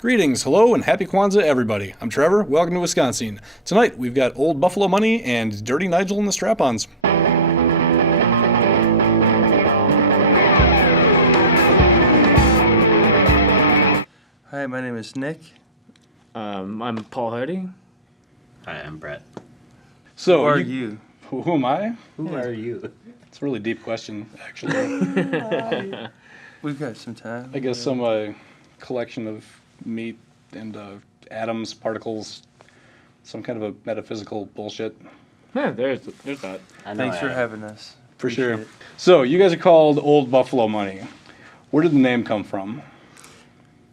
Greetings, hello, and happy Kwanzaa, everybody. I'm Trevor. Welcome to Wisconscene. Tonight, we've got Old Buffalo Money and Dirty Nigel and the Strap-Ons. Hi, my name is Nick. I'm Paul Hardy. Hi, I'm Brett. So, Who are you? Who am I? Who are you? It's a really deep question, actually. We've got some time. I guess some collection of meat and atoms, particles, some kind of a metaphysical bullshit. Yeah, there's that. Thanks for having us. For sure. Appreciate it. So, you guys are called Old Buffalo Money. Where did the name come from?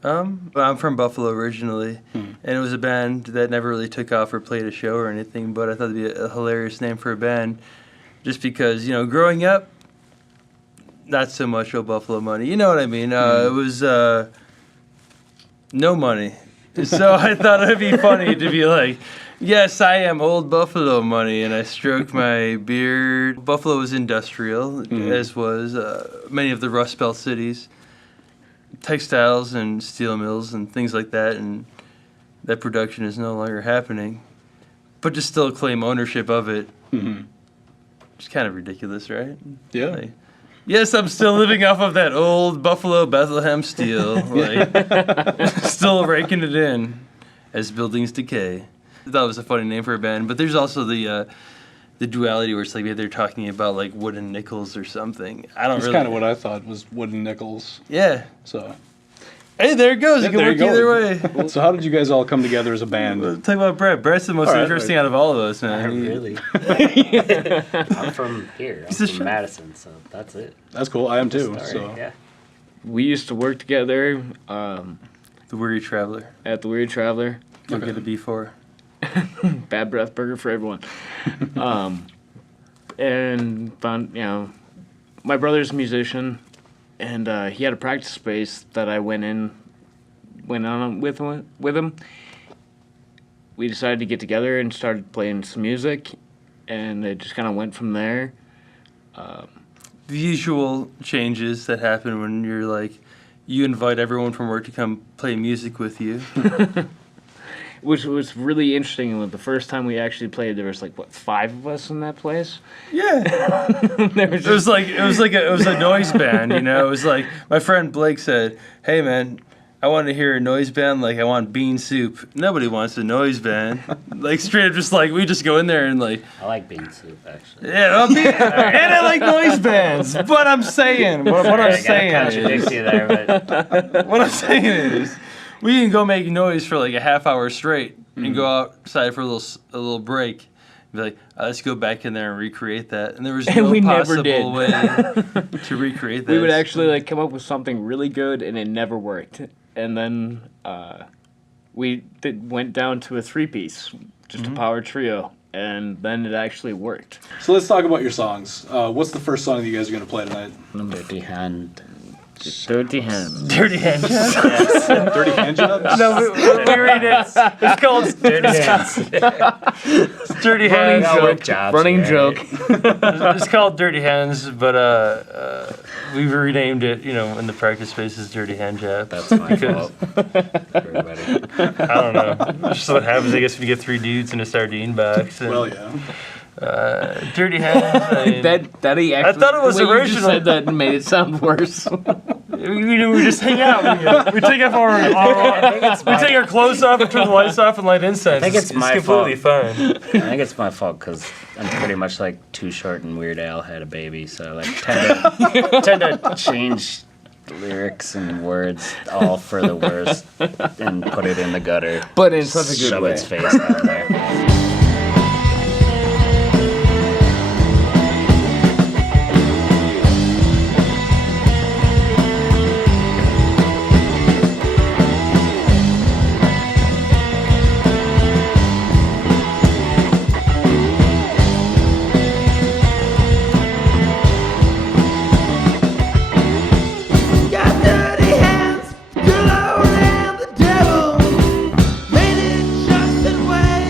Well, I'm from Buffalo originally, and it was a band that never really took off or played a show or anything, but I thought it'd be a hilarious name for a band just because, you know, growing up, not so much Old Buffalo Money. You know what I mean? It was no money. So I thought it'd be funny to be like, yes, I am Old Buffalo Money, and I stroke my beard. Buffalo was industrial, as was many of the Rust Belt cities. Textiles and steel mills and things like that, and that production is no longer happening. But to still claim ownership of it, it's kind of ridiculous, right? Yeah. Like, yes, I'm still living off of that old Buffalo Bethlehem steel, still raking it in as buildings decay. I thought it was a funny name for a band, but there's also the duality where it's like maybe they're talking about like wooden nickels or something. I don't That's really. kind of what I thought was wooden nickels. Yeah. So, Hey, there it goes. Yeah, It can work either way. so how did you guys all come together as a band? Talk about Brett. Brett's the most All right, interesting out of all of us, man. Really? I'm from here. I'm from Madison, so that's it. That's cool. I am too. Sorry. So. Yeah. We used to work together The Weary Traveler. at the Weird Traveler. You'll get a B4. Bad breath burger for everyone. And found, my brother's a musician, and he had a practice space that I went on with him. We decided to get together and started playing some music, and it just kind of went from there. The usual changes that happen when you're like, you invite everyone from work to come play music with you. Which was really interesting. When the first time we actually played, there was 5 of us in that place. Yeah. It was a noise band, you know. It was like my friend Blake said, "Hey man, I want to hear a noise band. Like I want bean soup." Nobody wants a noise band. Straight up, just we just go in there and I like bean soup, actually. Yeah, and I like noise bands. But I'm saying, what I'm saying Contradicts you there, but what I'm saying is, we can go make noise for a half hour straight and go outside for a little break. And be like, let's go back in there and recreate that. And there was no possible way to recreate that. We would actually come up with something really good, and it never worked. And then we went down to a 3-piece, just a power trio, and then it actually worked. So let's talk about your songs. What's the first song that you guys are going to play tonight? Dirty Hand. Dirty Hand. Dirty hand jobs? Dirty Hand Jobs? No, we read it. It's called Dirty Hands. Dirty Hands. Work jobs. Running right? joke. It's called Dirty Hands, but we've renamed it, in the practice space as Dirty Hand Jab. That's my fault. Everybody. I don't know. That's just what happens, I guess, when you get 3 dudes in a sardine box. And, Well, yeah. Dirty Hands. That he actually. I thought it was the way you original. just said that and made it sound worse. We just hang out. We take off we take our clothes off and turn the lights off and light incense. I think it's my completely fault. fine. I think it's my fault because I'm pretty much Too Short and Weird Al had a baby, so tend to change lyrics and words all for the worst and put it in the gutter. But in such a good shove way. its face out there. Got dirty hands, good Lord and the devil made it just that way.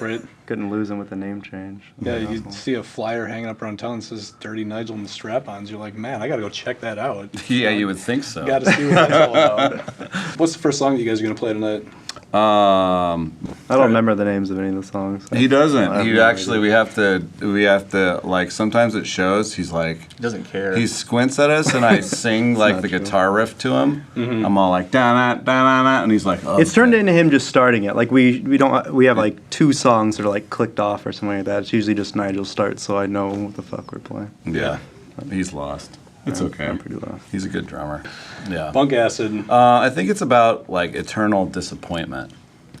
Right. Couldn't lose him with the name change. Yeah, That was you cool. see a flyer hanging up around town that says Dirty Nigel and the Strap-Ons. You're like, man, I got to go check that out. Yeah, you would think so. Got to see what that's all about. What's the first song that you guys are going to play tonight? I don't remember the names of any of the songs. He doesn't. I have He no actually, idea. we have to, like, sometimes it shows, he's like, He doesn't care. he squints at us and I sing like not the true. guitar riff to him. I'm all like, da-na, da-na, and he's like, oh. It's turned into him just starting it. Like we have like 2 songs that are like clicked off or something like that. It's usually just Nigel starts, so I know what the fuck we're playing. Yeah, he's lost. It's okay. I'm pretty lost. He's a good drummer. Yeah. Bunk Acid. I think it's about like eternal disappointment.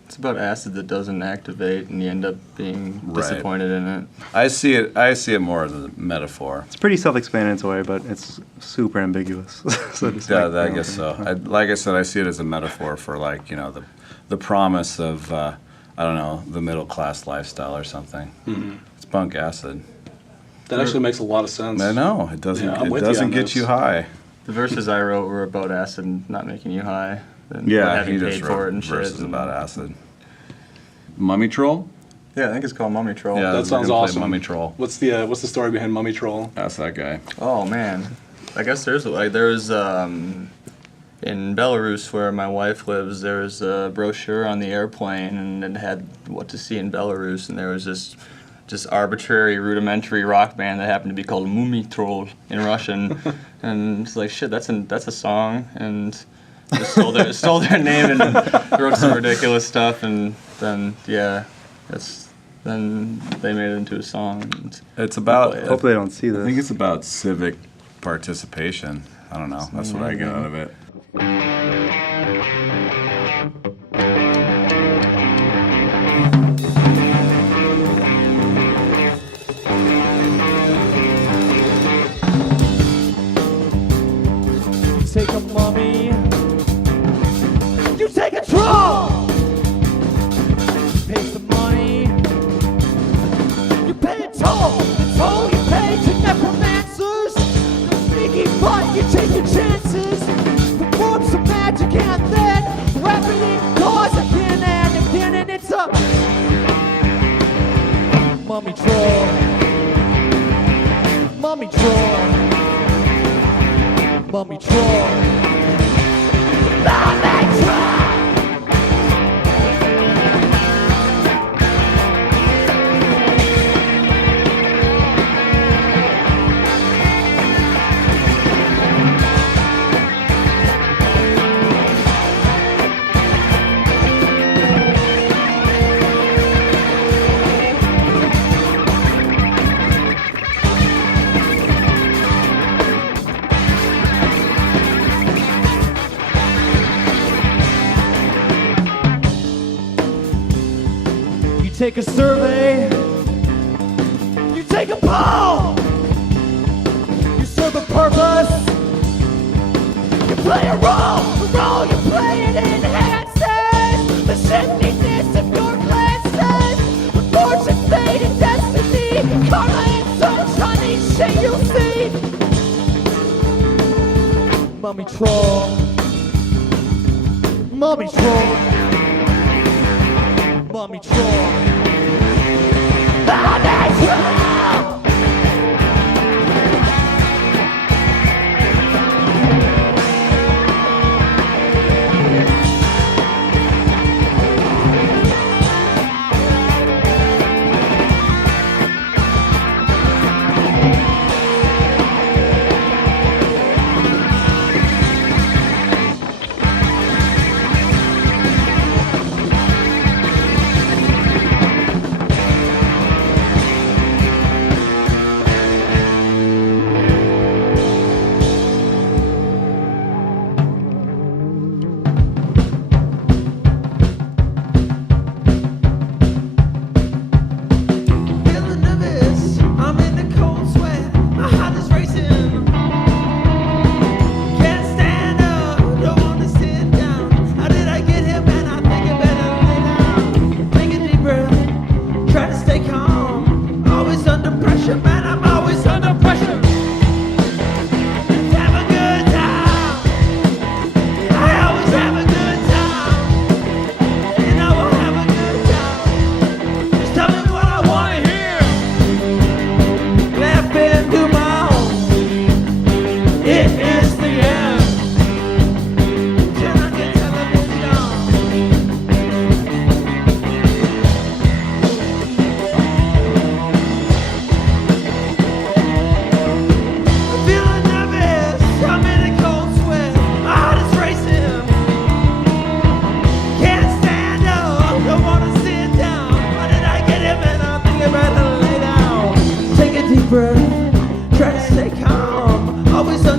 It's about acid that doesn't activate, and you end up being Right. disappointed in it. I see it more as a metaphor. It's pretty self-explanatory, but it's super ambiguous. So just Yeah, like, I guess so. Like I said, I see it as a metaphor for like, you know, the promise of I don't know, the middle class lifestyle or something. It's bunk acid. That actually makes a lot of sense. I know it doesn't. Yeah, I'm it with you doesn't on get this. you high. The verses I wrote were about acid not making you high. And Yeah, having he just paid for it wrote and shit. verses and- about acid. Mummy Troll? Yeah, I think it's called Mummy Troll. Yeah, That we're sounds gonna play awesome. Mummy Troll. What's the story behind Mummy Troll? That's that guy. Oh man, I guess there's in Belarus where my wife lives. There was a brochure on the airplane, and it had what to see in Belarus, and there was this just arbitrary rudimentary rock band that happened to be called Mummy Troll in Russian, and it's like shit. That's a song, and just stole their name and wrote some ridiculous stuff, and then then they made it into a song. And It's about. play it. Hopefully they don't see I think this. it's about civic participation. I don't know. That's what I get out of it. Take a mummy. You take a troll. Pay some money. You pay a toll. The toll you pay to necromancers. Sneaky butt, you take your chances. Perform some magic and then everything goes again and again, and it's a mummy troll. Mummy troll. Mummy troll. Mummy troll. You take a survey. You take a poll. You serve a purpose. You play a role. The role you play it enhances the shiftiness of your glances. The fortune, fate, and destiny. Karma and sunshine, each shit you'll see. Mummy troll. Mummy troll. Mummy troll. Mummy troll.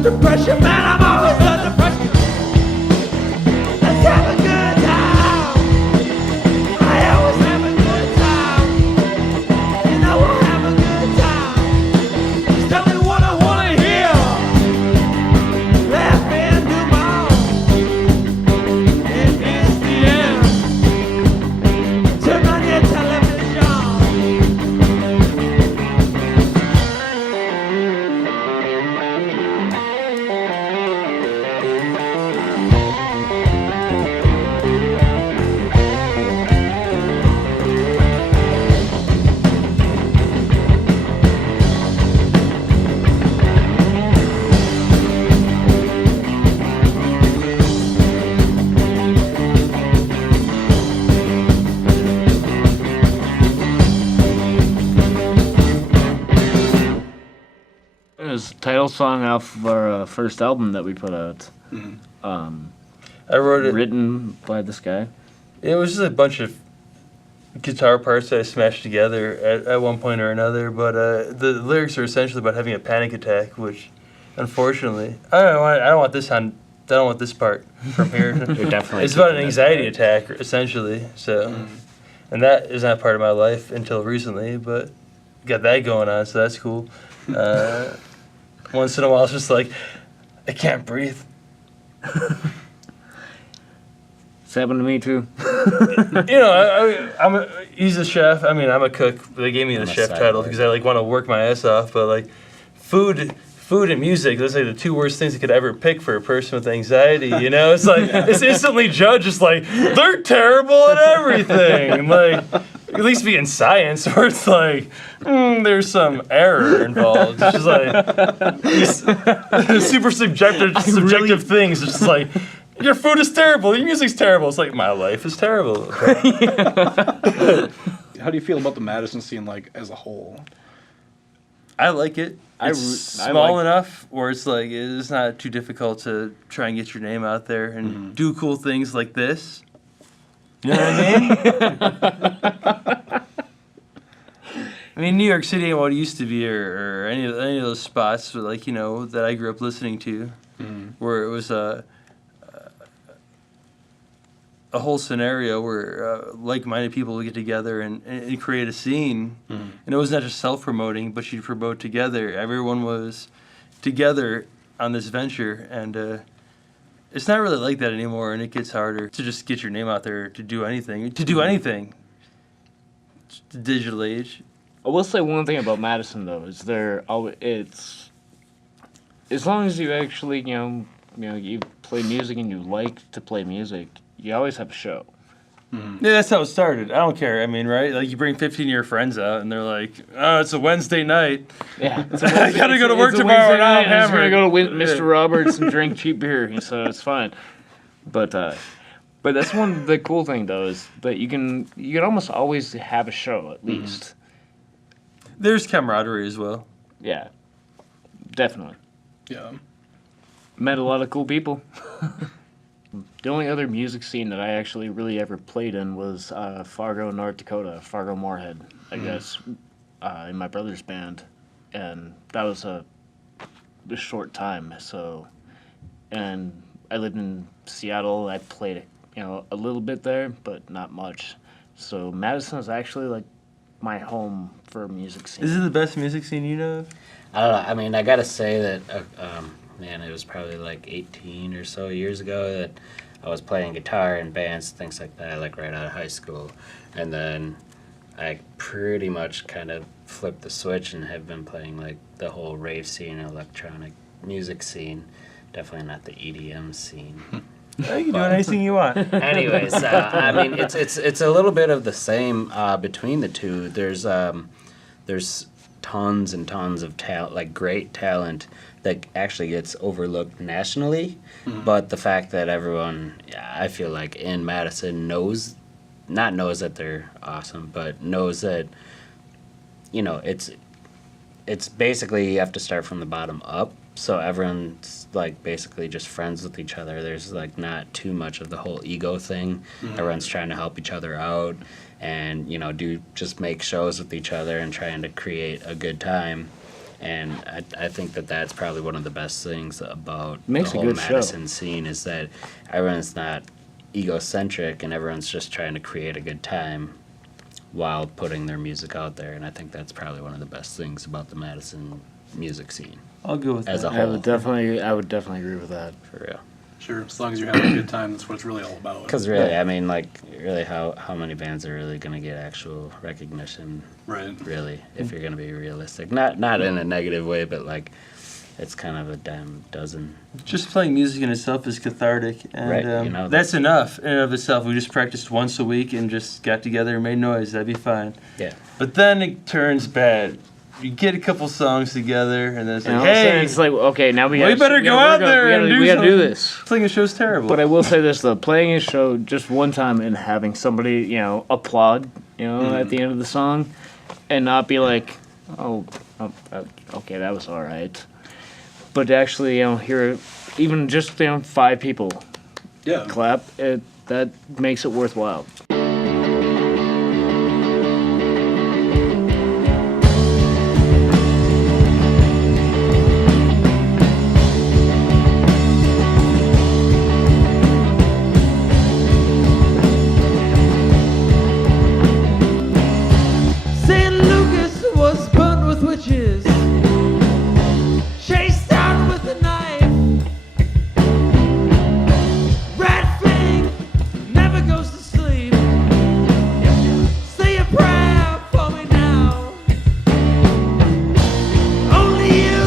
under pressure, man, I'm always under pressure. Let's have a good time. I always have a good time. You know we'll have a good time. Just tell me what I wanna hear. Laugh and do my own. It is the end. Turn on your television. It was the title song off of our first album that we put out. I wrote it. Written by this guy. It was just a bunch of guitar parts that I smashed together at one point or another, but the lyrics are essentially about having a panic attack, which, unfortunately, I don't want this part from here. You're definitely It's about an keeping anxiety that part. attack, essentially. So, and that is not part of my life until recently, but got that going on, so that's cool. Once in a while, it's just like I can't breathe. It's happened to me too. He's a chef. I mean, I'm a cook. They gave me the I'm a chef side title boy. because I want to work my ass off. But like, food and music, those are the two worst things you could ever pick for a person with anxiety. You know, it's like it's instantly judged. It's like they're terrible at everything. Like, at least be in science, where it's like there's some error involved. It's just like super subjective things. It's just like. Your food is terrible. Your music's terrible. It's like my life is terrible. How do you feel about the Madison scene, like, as a whole? I like it. I It's I small like- enough where it's like it's not too difficult to try and get your name out there and do cool things like this. You know what I mean? I mean, New York City ain't what it used to be, or any of those spots, like that I grew up listening to, where it was a whole scenario where like-minded people would get together and create a scene. And it was not just self-promoting, but you'd promote together. Everyone was together on this venture, and it's not really like that anymore, and it gets harder to just get your name out there to do anything. It's the digital age. I will say one thing about Madison though is it's as long as you actually you play music and you like to play music, you always have a show. Yeah, that's how it started. I don't care. I mean, right? Like, you bring 15 of your friends out, and they're like, "Oh, it's a Wednesday night. Yeah, I gotta go to work it's a tomorrow, Wednesday and I'm night, I'm just gonna hammered." go to Mr. Roberts and drink cheap beer, so it's fine. But that's the cool thing though is that you can almost always have a show at least. There's camaraderie as well. Yeah, definitely. Yeah. Met a lot of cool people. The only other music scene that I actually really ever played in was Fargo, North Dakota, Fargo Moorhead, I guess, in my brother's band, and that was a short time. So, and I lived in Seattle. I played a little bit there, but not much. So Madison is actually like my home for music scene. Is it the best music scene you know of? I don't know. I mean, I gotta say that, man, it was probably like 18 or so years ago that I was playing guitar in bands, things like that, like right out of high school. And then I pretty much kind of flipped the switch and have been playing like the whole rave scene, electronic music scene. Definitely not the EDM scene. You can do anything you want. Anyways, I mean, it's a little bit of the same between the two. There's tons and tons of talent, like great talent that actually gets overlooked nationally. But the fact that everyone, I feel like in Madison knows that they're awesome, but knows that, it's basically you have to start from the bottom up. So everyone's like basically just friends with each other. There's like not too much of the whole ego thing. Everyone's trying to help each other out and, just make shows with each other and trying to create a good time. And I think that that's probably one of the best things about Makes the a whole good show. Madison scene is that everyone's not egocentric and everyone's just trying to create a good time while putting their music out there. And I think that's probably one of the best things about the Madison music scene I'll go with as that. a I whole. would definitely agree with that. For real. Sure, as long as you're having a good time, that's what it's really all about. Because really, I mean, like, really, how many bands are really going to get actual recognition? Right. Really, if you're going to be realistic, not in a negative way, but like, it's kind of a dime dozen. Just playing music in itself is cathartic, and Right, you know, that's enough in and of itself. We just practiced once a week and just got together and made noise. That'd be fine. Yeah. But then it turns bad. You get a couple songs together, and then it's And like, all of a sudden hey, it's like, okay, now we we gotta, better go out there and do we gotta do something. this. Playing a show's terrible. But I will say this though, playing a show just one time and having somebody, applaud, at the end of the song, and not be like, okay, that was all right. But to actually, hear even just 5 people Yeah. clap, that makes it worthwhile. St. Lucas was burned with witches, chased down with a knife. Rat Fang never goes to sleep. Say a prayer for me now. Only you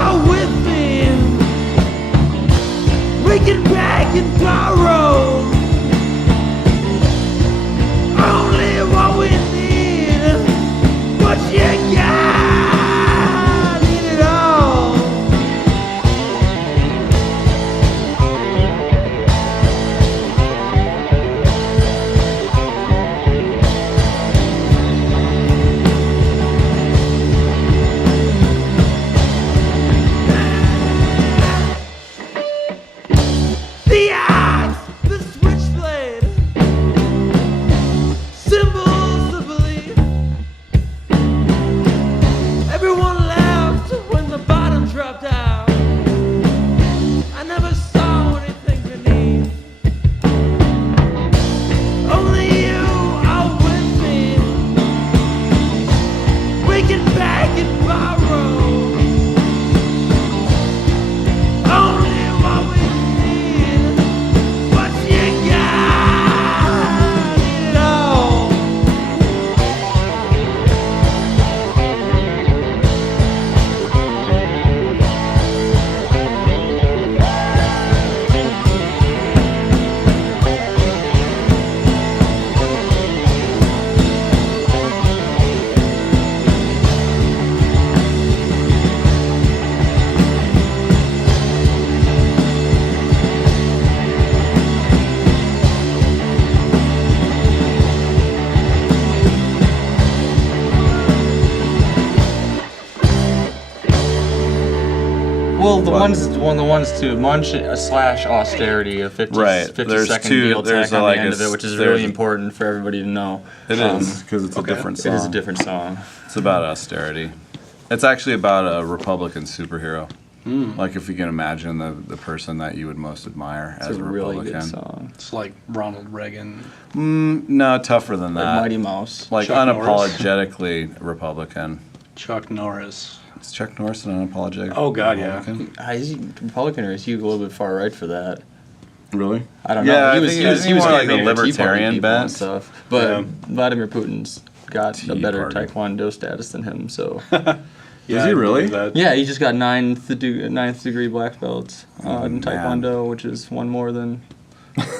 are with me. We can beg and borrow. Only what we need. What you got, need it all. The axe, the switchblade, symbols of belief. Everyone left when the bottom dropped out. I never saw anything beneath. Only you are with me. We can beg and borrow. Only what we need. What you got, need it all. Well, the ones to munch slash austerity, a 50, Right. 50 There's second two- deal there's tack on like the end a of it, which is there's really a- important for everybody to know. It is because it's a different song. It is a different song. It's about austerity. It's actually about a Republican superhero. Like if you can imagine the person that you would most admire It's as a a really Republican. good song. It's like Ronald Reagan. No, tougher than Like that. Mighty Mouse. Like Chuck Norris. unapologetically Republican. Chuck Norris. Is Chuck Norris an unapologetic? Oh, God, yeah. Republican? Is he Republican or is he a little bit far right for that? Really? I don't know. Yeah, He I was think he was he was more like a campaigning for Tea Party libertarian people and bent. stuff. But Yeah. Vladimir Putin's got a Tea better Party. Taekwondo status than him. So Yeah, Is he I really? believe that. yeah, he just got ninth degree black belts in man. Taekwondo, which is one more than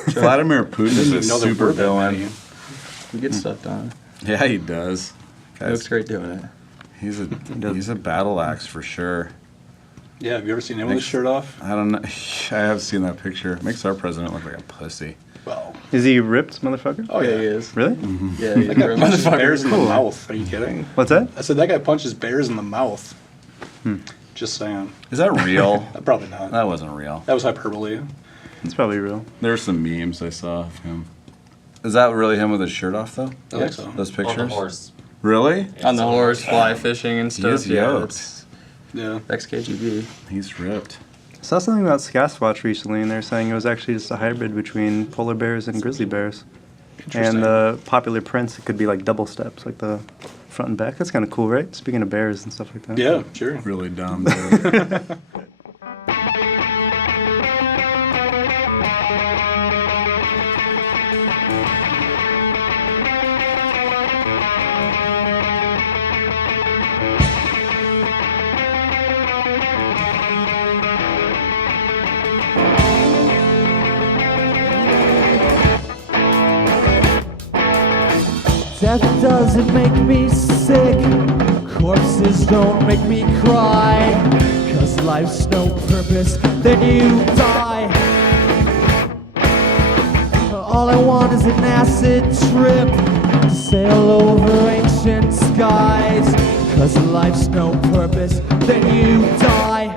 Vladimir Putin is Didn't a even know there super were that villain. many. he gets stuff done. Yeah, he does. He looks great doing it. He's a battle axe for sure. Yeah, have you ever seen him with his shirt off? I don't know. I have seen that picture. Makes our president look like a pussy. Well, Is he ripped, motherfucker? oh Yeah, yeah, he is. Really? Yeah, he's That guy a punches bears in the motherfucker. mouth. Are you kidding? What's that? I said that guy punches bears in the mouth. Just saying. Is that real? Probably not. That wasn't real. That was hyperbole. It's probably real. There's some memes I saw of him. Is that really him with his shirt off though? I think so. Those pictures? On the horse. Really? On the horse, fly fishing and He stuff. is Yeah, yoked. Yeah. XKGB. He's ripped. I saw something about Sasquatch recently, and they're saying it was actually just a hybrid between polar bears and grizzly bears. And the popular prints, it could be like double steps, like the front and back. That's kind of cool, right? Speaking of bears and stuff like that. Yeah, sure. Really dumb, dude. Death doesn't make me sick. Corpses don't make me cry. 'Cause life's no purpose, then you die. All I want is an acid trip to sail over ancient skies. 'Cause life's no purpose, then you die.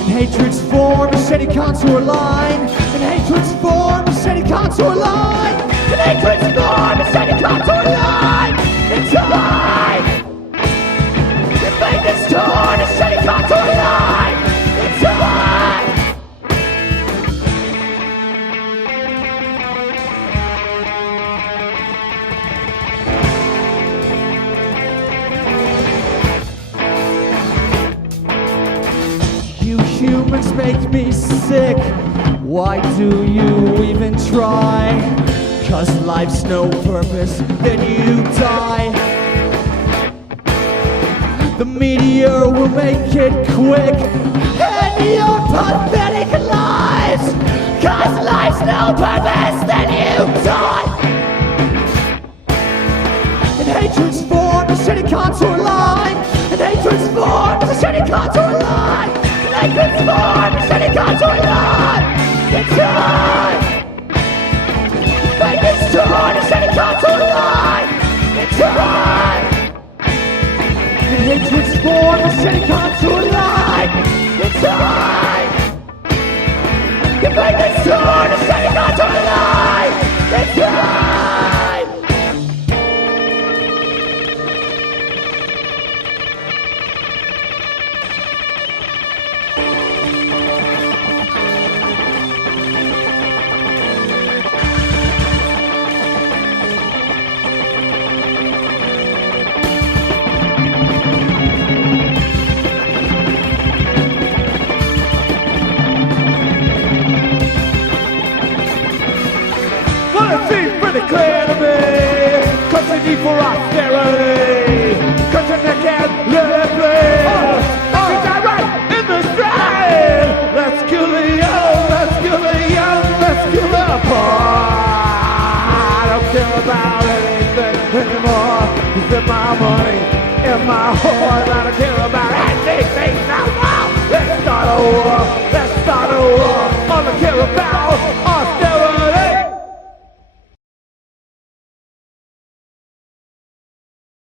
And hatred's form a shady contour line. And hatred's form a shady contour line. And hatred's form a shady contour line. It's time. You make this torn a shady contour line. It's time. You humans make me sick. Why do you even try? 'Cause life's no purpose, then you die. The meteor will make it quick. And your pathetic lives. 'Cause life's no purpose, then you die. And hatred's formed a shitty contour line. And hatred's formed a shitty contour line. And hatred's formed a shitty contour line. It's time. Make this torn a shitty contour line. It's time. And hatred's formed a shitty contour line. It's time. You make this torn a shitty contour line. It's time. Well, it seems pretty clear to me. 'Cause the need for austerity. 'Cause you can't let it bleed. Cause I right in the stride. Let's kill the young, let's kill the young, let's kill the poor. I don't care about anything anymore. You spend my money in my whores. I don't care about anything no more. Let's start a war, let's start a war. All I care about austerity.